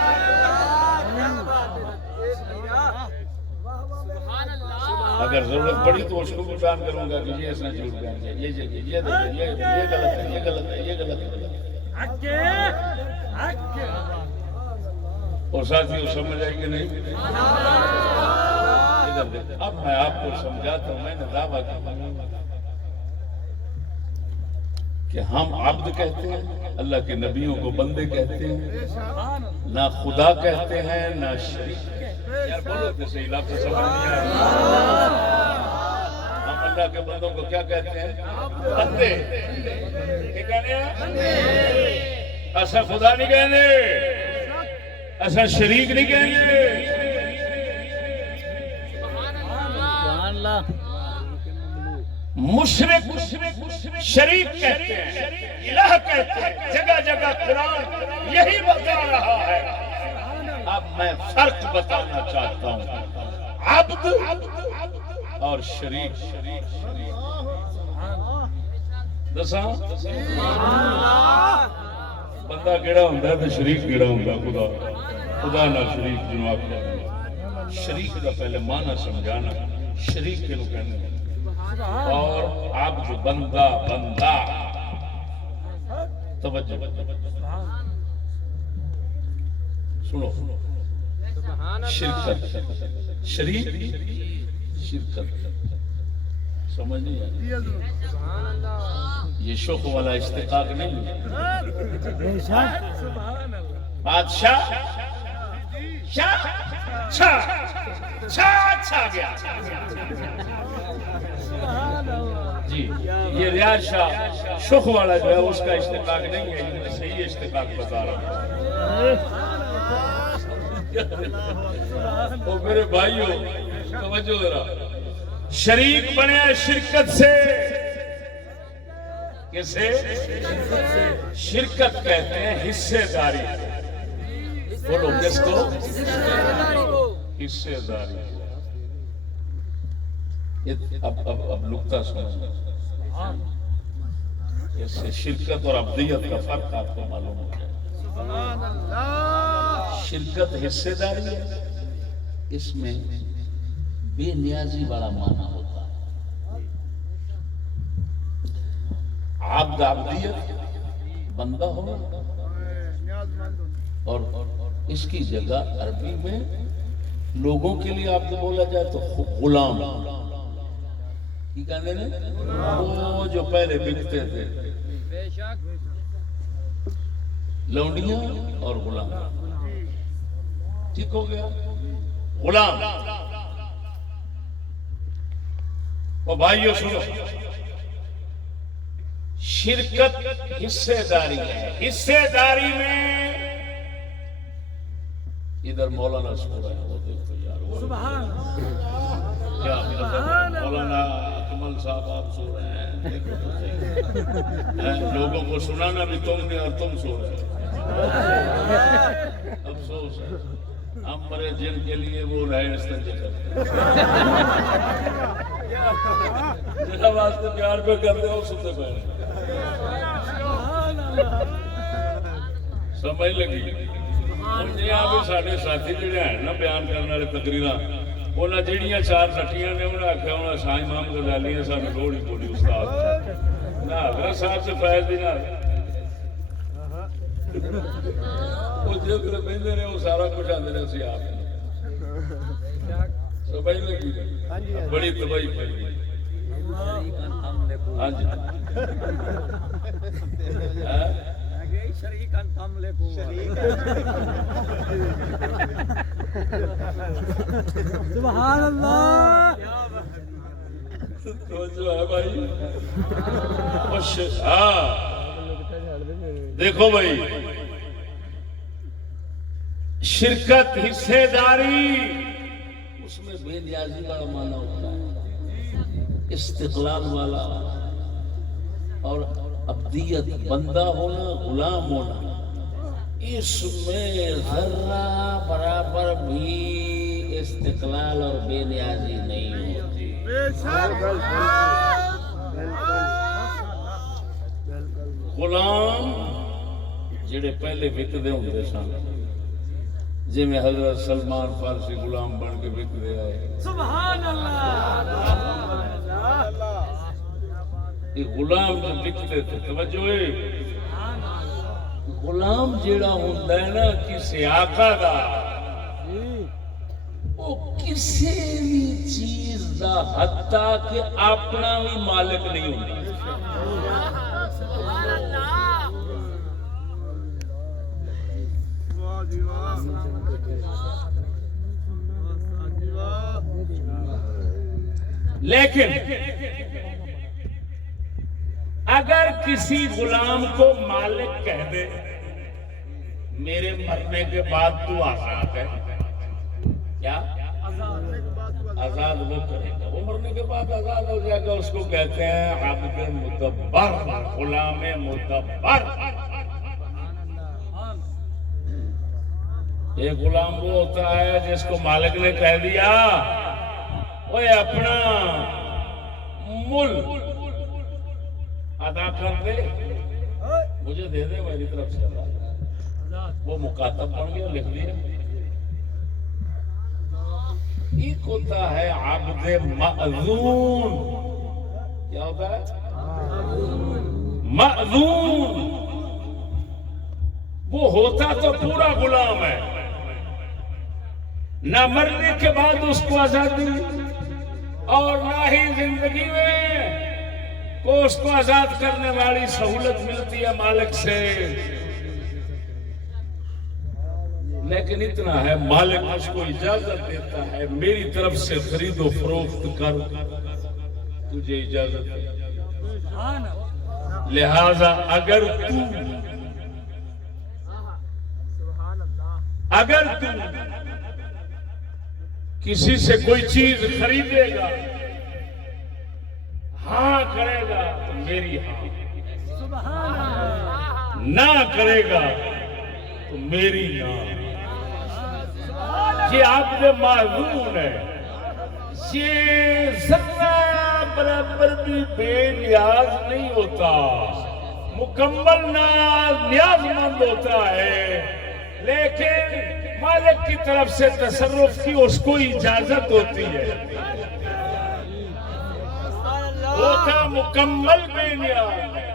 اگر ضرورت پڑی تو اس کو بھی بیان کروں گا کہ یہ اس نے جھوٹ بیان کیا یہ غلط ہے یہ غلط ہے یہ غلط ہے اور ساتھی وہ سمجھ آئے گی نہیں اب میں آپ کو سمجھاتا ہوں میں نے دعویٰ کیا کہ ہم عبد کہتے ہیں اللہ کے نبیوں کو بندے کہتے ہیں نہ خدا کہتے ہیں نہ شریک یار بولو کہ صحیح لفظ سمجھ نہیں آیا ہم اللہ کے بندوں کو کیا کہتے ہیں بندے کیا کہنے ہیں ایسا خدا نہیں کہنے ایسا شریک نہیں کہیں گے مشرک شریک کہتے ہیں الہ کہتے ہیں جگہ جگہ قرآن یہی بتا رہا ہے اب میں فرق بتانا چاہتا ہوں عبد اور شریک دساں بندہ کیڑا ہوتا ہے تو شریک کیڑا ہوتا ہے خدا نہ شریک جنوں آخیا شریک کا پہلے معنی سمجھانا شریک کے لوگ کہنے اور عبد بندہ توجہ سنو شرکت شریک شرکت سمجھ نہیں آئی یہ شوق والا اشتقاق نہیں بادشاہ گیا جی یہ ریاض شاہ شوق والا جو ہے اس کا اشتقاق نہیں ہے یہ صحیح اشتقاق بتا رہا ہوں وہ میرے بھائیوں توجہ ذرا شریک بنے شرکت سے کسے شرکت کہتے ہیں حصے داری بولو کس کو حصے داری اب نقطہ سمجھنا اس سے شرکت اور عبدیت کا فرق آپ کو معلوم ہو جائے شرکت حصے داری ہے اس میں بے نیازی والا معنی ہوتا ہے عبد عبدیت بندہ ہو اور اس کی جگہ عربی میں لوگوں کے لیے عبد بولا جائے تو غلام کی کہنے لیں وہ جو پہلے بکتے تھے لونڈیاں اور غلام ٹھیک ہو گیا غلام اور بھائیو سنو شرکت حصے داری ہے حصے داری میں ادھر مولانا سو رہا ہے وہ دیکھو یار کیا مولانا اکمل صاحب آپ سو رہے ہیں لوگوں کو سنانا بھی تم نے اور تم سو رہے افسوس ہے ہم مرے جن کے لیے وہ رہے اس طرح جہاں واسطے پیار پہ کرتے ہو ستے پہ سمجھ لگی جی آپ سارے ساتھی جڑے ہیں نا بیان کرنے والے تقریراں انہیں جہاں چار سٹیاں نے انہیں آخیا انہیں شاہ امام غزالی نے سانو لوڑ ہی کوئی استاد نہ حضرت صاحب سے فیض دی نہ وہ جس طرح پہنتے رہے وہ سارا کچھ آتے رہے سی آپ سمجھ لگی بڑی تباہی پھیل گئی ہاں جی سبحان اللہ دیکھو بھائی شرکت حصے داری اس میں بے نیازی والا معنی ہوتا ہے، استقلال والا اور عبدیت بندہ ہونا غلام ہونا، اس میں ذرہ برابر بھی استقلال اور بے نیازی نہیں ہوتی۔ غلام جڑے پہلے وکدے ہوندے سن، جی میں حضرت سلمان فارسی غلام بن کے وکدے آئے، سبحان اللہ، یہ غلام جو وکدے تھے، توجہ ہے، غلام جیڑا ہوندا ہے نا کسی آقا دا، وہ کسی بھی چیز دا حتیٰ کہ اپنا بھی مالک نہیں ہوندا۔ لیکن اگر کسی غلام کو مالک کہہ دے میرے مرنے کے بعد تو آزاد ہے، کیا آزاد وہ کرے گا، وہ مرنے کے بعد آزاد ہو جائے گا، اس کو کہتے ہیں عبد مدبر، غلام مدبر۔ یہ غلام وہ ہوتا ہے جس کو مالک نے کہہ دیا وہ اپنا مل ادا کر دے، مجھے دے دے میری طرف سے، وہ مکاتب بن گیا، لکھ دیا۔ ایک ہوتا ہے عبد مأذون، کیا ہوتا ہے؟ مأذون، وہ ہوتا تو پورا غلام ہے، نہ مرنے کے بعد اس کو آزادی اور نہ ہی زندگی میں کو اس کو آزاد کرنے والی سہولت ملتی ہے مالک سے، لیکن اتنا ہے مالک اس کو اجازت دیتا ہے میری طرف سے خرید و فروخت کر، تجھے اجازت ہے، لہذا اگر تو کسی سے کوئی چیز خریدے گا، ہاں کرے گا تو میری ہاں، نہ کرے گا تو میری نہ۔ یہ عبد معذون ہے، یہ ذرہ برابر بھی بے نیاز نہیں ہوتا، مکمل نیاز مند ہوتا ہے، لیکن مالک کی طرف سے تصرف کی اس کو اجازت ہوتی ہے، ہوتا مکمل بے نیاز ہے۔